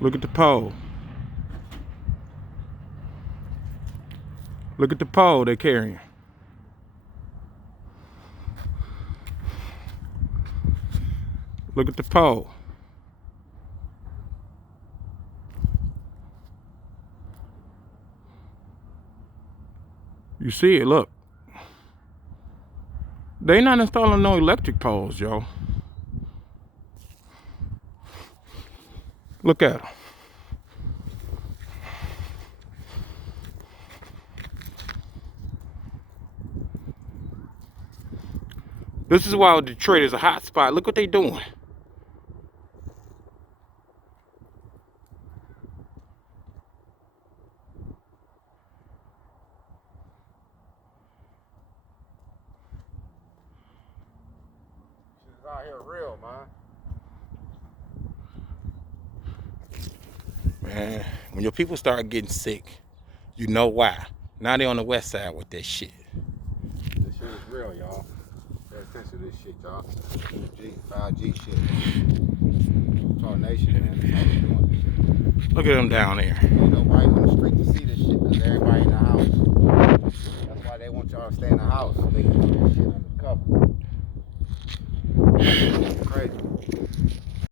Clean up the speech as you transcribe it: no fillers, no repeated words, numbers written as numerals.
Look at the pole. Look at the pole they're carrying. Look at the pole. You see it, look. They not installing no electric poles, yo. Look at them. This is why Detroit is a hot spot. Look what they doing. Shit's out here real, man. Man, when your people start getting sick, you know why. Now they on the west side with that shit. This shit is real, y'all. Pay attention to this shit, y'all. 5G shit. Talk nation, man. That's how we doing this shit. Look at them down there. Ain't nobody on the street to see this shit because everybody in the house. That's why they want y'all to stay in the house so they can do this shit undercover. Crazy.